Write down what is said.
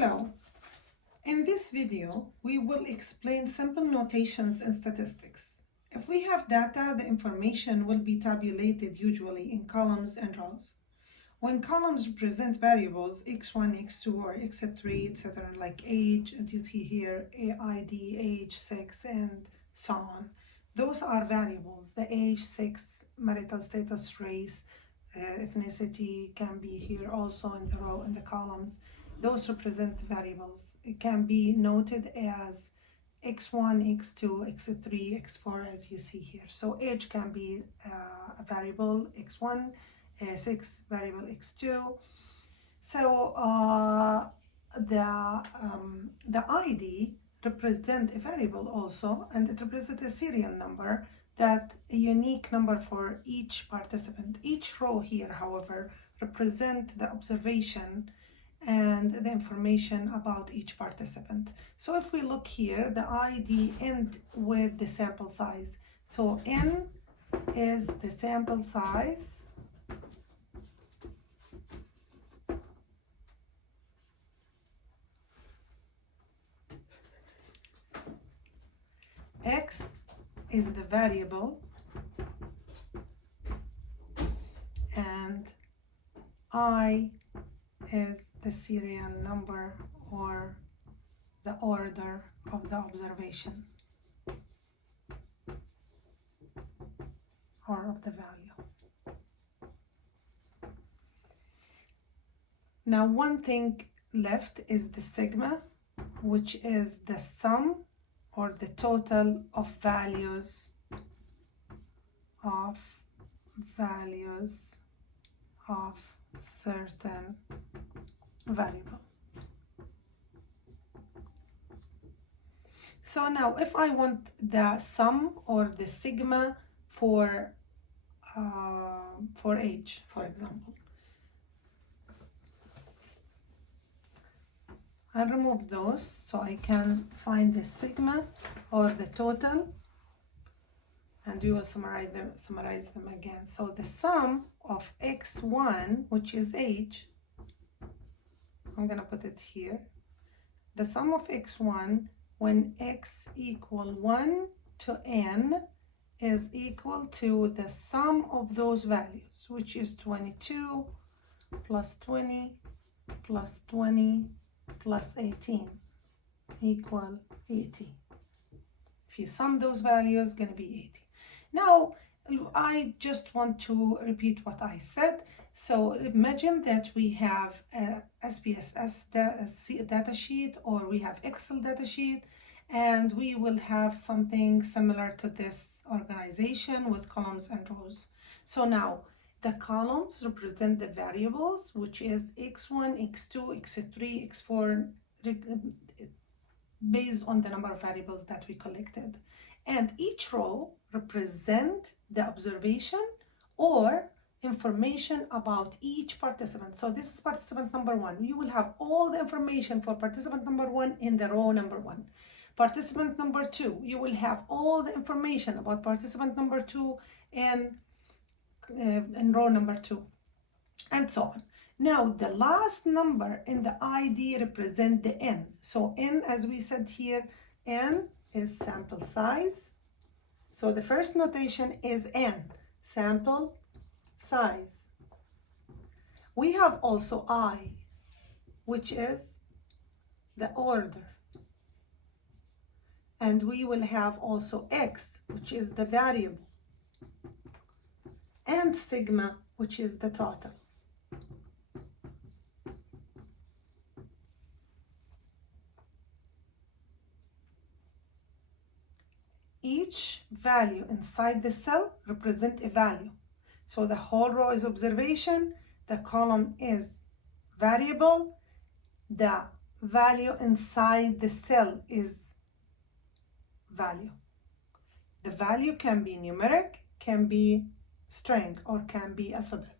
Hello. In this video, we will explain simple notations in statistics. If we have data, the information will be tabulated usually in columns and rows. When columns represent variables, x1, x2, or x3, etc., like age, and you see here, ID, age, sex, and so on. Those are variables. The age, sex, marital status, race, ethnicity can be here also in the row, in the columns. Those represent variables. It can be noted as x1, x2, x3, x4 as you see here. So age can be a variable x1, sex variable x2. So the ID represent a variable also, and it represents a serial number, that a unique number for each participant. Each row here, however, represent the observation and the information about each participant. So if we look here, the ID end with the sample size. So N is the sample size, X is the variable, and I is the serial number or the order of the observation or of the value. Now one thing left is the sigma, which is the sum or the total of values of certain variable. So now if I want the sum or the sigma for age, for example, I'll remove those so I can find the sigma or the total, and we will summarize them again. So the sum of x1, which is age, I'm gonna put it here. The sum of x1 when x equal 1 to n is equal to the sum of those values, which is 22 plus 20 plus 20 plus 18 equal 80. If you sum those values, it's going to be 80. Now, I just want to repeat what I said. So imagine that we have a SPSS data sheet, or we have Excel data sheet, and we will have something similar to this organization with columns and rows. So now, the columns represent the variables, which is x1, x2, x3, x4, based on the number of variables that we collected. And each row represents the observation or information about each participant. So this is participant number 1. You will have all the information for participant number 1 in the row number 1. Participant number 2, you will have all the information about participant number 2 in row number 2, and so on. Now the last number in the ID represent the N. So N, as we said here, N is sample size. So the first notation is N, sample size. We have also I, which is the order. And we will have also X, which is the variable, and sigma, which is the total. Each value inside the cell represents a value. So the whole row is observation, the column is variable, the value inside the cell is value. The value can be numeric, can be string, or can be alphabet.